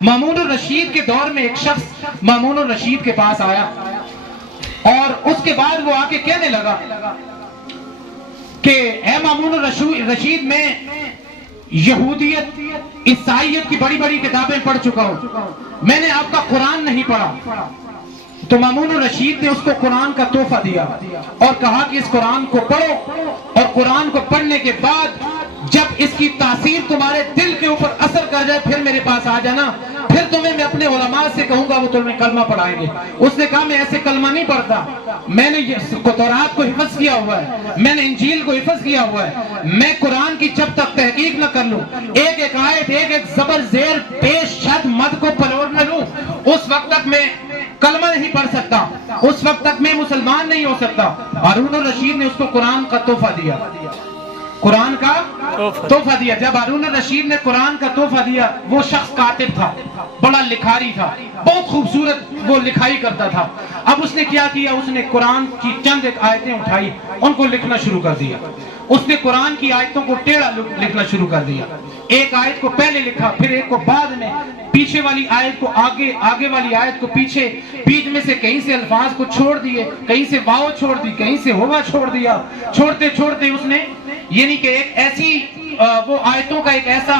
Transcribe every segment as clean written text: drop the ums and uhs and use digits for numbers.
مامون الرشید کے دور میں ایک شخص مامون الرشید کے پاس آیا اور اس کے بعد وہ آ کے کہنے لگا کہ اے مامون الرشید، میں یہودیت عیسائیت کی بڑی بڑی کتابیں پڑھ چکا ہوں، میں نے آپ کا قرآن نہیں پڑھا۔ تو مامون الرشید نے اس کو قرآن کا تحفہ دیا اور کہا کہ اس قرآن کو پڑھو، اور قرآن کو پڑھنے کے بعد جب اس کی تاثیر تمہارے دل کے اوپر اثر کر جائے پھر میرے پاس آ جانا، پھر تمہیں میں اپنے علماء سے کہوں گا، وہ تمہیں کلمہ پڑھائیں گے۔ اس نے کہا میں ایسے کلمہ نہیں پڑھتا، میں نے تورات کو حفظ کیا ہوا ہے، میں نے انجیل کو حفظ کیا ہوا ہے، میں قرآن کی جب تک تحقیق نہ کر لوں، ایک ایک آیت، ایک ایک زبر زیر پیش شد مد کو پلوڑ نہ لوں، اس وقت تک میں کلمہ نہیں پڑھ سکتا، اس وقت تک میں مسلمان نہیں ہو سکتا۔ ہارون الرشید نے اس کو قرآن کا تحفہ دیا، قرآن کا تحفہ دیا۔ جب ہارون الرشید نے قرآن کا تحفہ دیا، وہ شخص کاتب تھا، بڑا لکھاری تھا، بہت خوبصورت وہ لکھائی کرتا تھا۔ اب اس نے کیا کیا، اس نے قرآن کی چند ایک آیتیں اٹھائی، ان کو لکھنا شروع کر دیا۔ اس نے قرآن کی آیتوں کو ٹیڑھا لکھنا شروع کر دیا، ایک آیت کو پہلے لکھا، پھر ایک کو بعد میں، پیچھے والی آیت کو آگے، آگے والی آیت کو پیچھے، بیچ میں سے کہیں سے الفاظ کو چھوڑ دیے، کہیں سے واو چھوڑ دی، کہیں سے ہوا چھوڑ دیا، چھوڑتے چھوڑتے اس نے یعنی کہ ایک ایسی وہ آیتوں کا ایک ایسا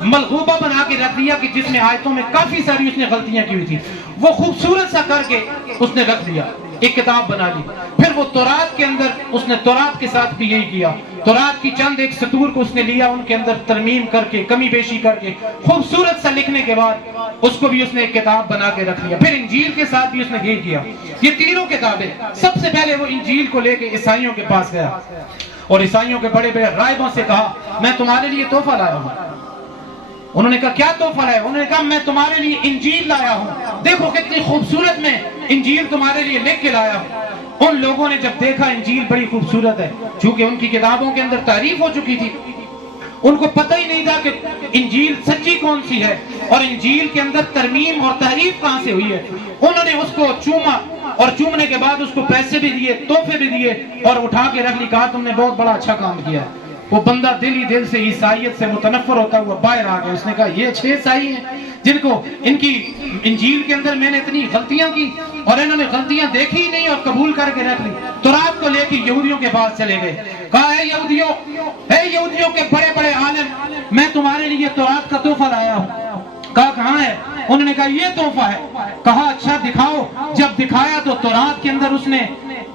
ملغوبہ بنا کے رکھ دیا کہ جس میں آیتوں میں کافی ساری اس نے غلطیاں کی ہوئی تھی، وہ خوبصورت سا کر کے اس نے رکھ دیا، ایک کتاب بنا لی۔ پھر وہ تورات کے اندر اس نے تورات کے ساتھ بھی یہی کیا، تورات کی چند ایک سطور کو اس نے لیا، ان کے اندر ترمیم کر کے، کمی بیشی کر کے، خوبصورت سا لکھنے کے بعد اس کو بھی اس نے ایک کتاب بنا کے رکھ لیا۔ پھر انجیل کے ساتھ بھی اس نے یہی کیا۔ یہ تینوں کتابیں، سب سے پہلے وہ انجیل کو لے کے عیسائیوں کے پاس گیا اور عیسائیوں کے بڑے بڑے راہبوں سے کہا میں تمہارے لیے تحفہ لایا ہوں۔ انہوں نے کہا کیا تحفہ لایا؟ انہوں نے کہا میں تمہارے لیے انجیل لایا ہوں، دیکھو کتنی خوبصورت میں انجیل تمہارے لیے لکھ کے لایا ہوں۔ ان لوگوں نے جب دیکھا انجیل بڑی خوبصورت ہے، چونکہ ان کی کتابوں کے اندر تعریف ہو چکی تھی، ان کو پتہ ہی نہیں تھا کہ انجیل سچی کون سی ہے اور انجیل کے اندر ترمیم اور تحریف کہاں سے ہوئی ہے۔ انہوں نے اس کو چوما اور چومنے کے بعد اس کو پیسے بھی دیے، تحفے بھی دیے اور اٹھا کے رکھ لی، کہا تم نے بہت بڑا اچھا کام کیا ہے۔ وہ بندہ دل ہی دل سے عیسائیت سے متنفر ہوتا ہوا باہر آ گیا۔ اس نے کہا یہ 6 عیسائی ہیں جن کو ان کی انجیل کے اندر میں نے اتنی غلطیاں کی اور انہوں نے غلطیاں دیکھی ہی نہیں اور قبول کر کے رکھ لی۔ تورات کو لے کے یہودیوں کے پاس چلے گئے، کہا اے یہودیوں کے بڑے بڑے عالم، میں تمہارے لیے تورات کا تحفہ لایا ہوں۔ کہا کہاں ہے؟ انہوں نے کہا یہ تحفہ ہے۔ کہا اچھا دکھاؤ۔ جب دکھایا تو تورات کے اندر اس نے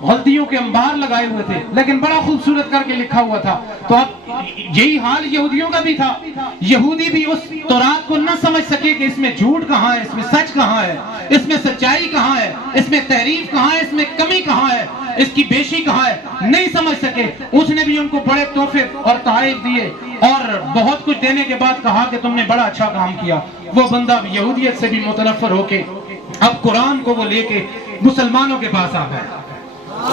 غلطیوں کے انبار لگائے ہوئے تھے لیکن بڑا خوبصورت کر کے لکھا ہوا تھا۔ تو اب یہی حال یہودیوں کا بھی تھا، یہودی بھی اس تورات کو نہ سمجھ سکے کہ اس میں جھوٹ کہاں ہے، اس میں سچ کہاں ہے، اس میں سچائی کہاں ہے، اس میں تحریف کہاں ہے، اس میں کمی کہاں ہے، اس کی بیشی کہاں ہے، نہیں سمجھ سکے۔ اس نے بھی ان کو بڑے تحفے اور تحائف دیے اور بہت کچھ دینے کے بعد کہا کہ تم نے بڑا اچھا کام کیا۔ وہ بندہ یہودیت سے بھی متنفر ہو کے اب قرآن کو وہ لے کے مسلمانوں کے پاس آ گیا۔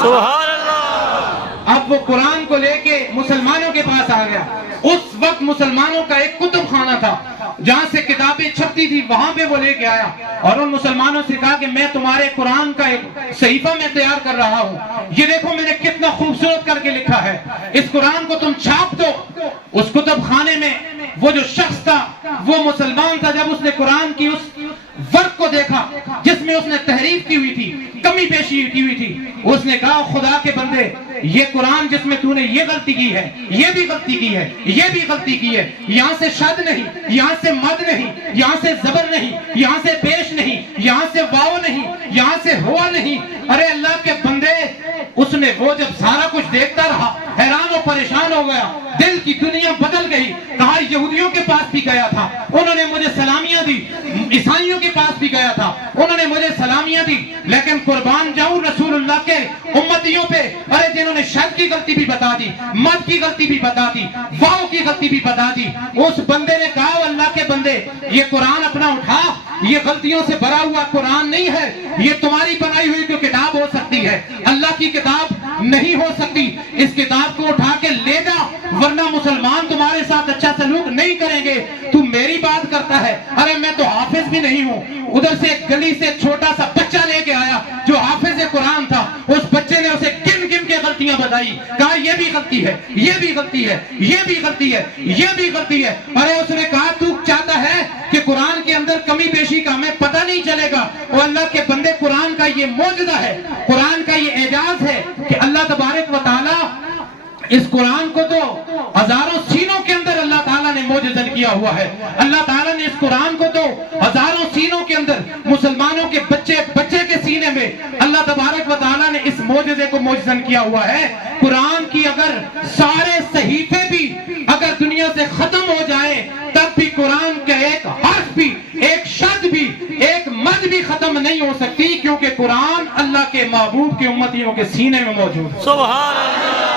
سبحان اللہ۔ اب وہ قرآن کو لے کے مسلمانوں کے پاس آ گیا۔ اس وقت مسلمانوں کا ایک کتب خانہ تھا جہاں سے کتابیں چھپتی تھی، وہاں پہ وہ لے کے آیا اور ان مسلمانوں سے کہا کہ میں تمہارے قرآن کا ایک صحیفہ میں تیار کر رہا ہوں، یہ دیکھو میں نے کتنا خوبصورت کر کے لکھا ہے، اس قرآن کو تم چھاپ دو۔ اس کتب خانے میں وہ جو شخص تھا وہ مسلمان تھا، جب اس نے قرآن کی اس ورق کو دیکھا جس میں اس نے تحریف کی ہوئی تھی، کمی بیشی کی ہوئی تھی، اس نے کہا خدا کے بندے یہ قرآن جس میں تو نے یہ غلطی کی ہے، یہ بھی غلطی کی ہے، یہ بھی غلطی کی ہے، یہاں سے شد نہیں، یہاں سے مد نہیں، یہاں سے زبر نہیں، یہاں سے پیش نہیں، یہاں سے واو نہیں، یہاں سے ہوا نہیں۔ ارے اللہ کے بندے، اس نے وہ جب سارا کچھ دیکھتا رہا حیران و پریشان ہو گیا، دل کی دنیا بدل گئی۔ کہا یہودیوں کے پاس بھی گیا تھا، انہوں نے مجھے سلامیاں دی، عیسائیوں کے پاس بھی گیا تھا، انہوں نے مجھے سلامیاں دی، لیکن قربان جاؤں رسول اللہ کے امتیوں پہ، ارے جنہوں نے شد کی غلطی بھی بتا دی، مد کی غلطی بھی بتا دی، واو کی غلطی بھی بتا دی۔ اس بندے نے کہا اللہ کے بندے یہ قرآن اپنا اٹھا، یہ غلطیوں سے بھرا ہوا قرآن نہیں ہے، یہ تمہاری بنائی ہوئی کوئی کتاب ہو سکتی ہے، اللہ کی کتاب نہیں ہو سکتی، اس کتاب کو اٹھا کے لے جا ورنہ مسلمان تمہارے ساتھ اچھا سلوک نہیں کریں گے۔ تو میری بات کرتا ہے، ارے میں تو حافظ بھی نہیں ہوں۔ ادھر سے ایک گلی سے چھوٹا سا بچہ لے کے آیا جو حافظ قرآن تھا، اس بچے نے اسے گن گن کے غلطیاں بتائی، کہا یہ بھی غلطی ہے، یہ بھی غلطی ہے، یہ بھی غلطی ہے، یہ بھی غلطی ہے۔ ارے اس نے کہا تو چاہتا ہے کہ قرآن کے اندر کمی بیشی کا ہمیں پتہ نہیں چلے گا. اور اللہ کے بندے قرآن کا یہ معجزہ ہے, قرآن کا یہ اعجاز ہے کہ اللہ تبارک و تعالی اس قرآن کو تو ہزاروں سینوں کے اندر اللہ تعالیٰ نے معجزہ کیا ہوا ہے. اللہ تعالیٰ نے اس قرآن کو تو ہزاروں سینوں کے اندر مسلمانوں کے بچے کے سینے میں اللہ تبارک و تعالیٰ نے اس معجزے کو معجزہ کیا ہوا ہے. قرآن کی اگر سارے صحیفے بھی اگر دنیا سے ختم ہو جائیں تب بھی قرآن کا ایک حرف بھی, ایک شد بھی, ایک مد بھی ختم نہیں ہو سکتی, کیونکہ قرآن اللہ کے محبوب کے امتیوں کے سینے میں موجود ہے. سبحان اللہ.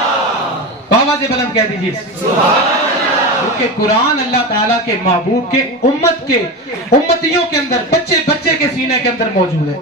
آواز بلند کہہ دیجیے کیونکہ قرآن اللہ تعالیٰ کے محبوب کے امتیوں کے اندر, بچے کے سینے کے اندر موجود ہے.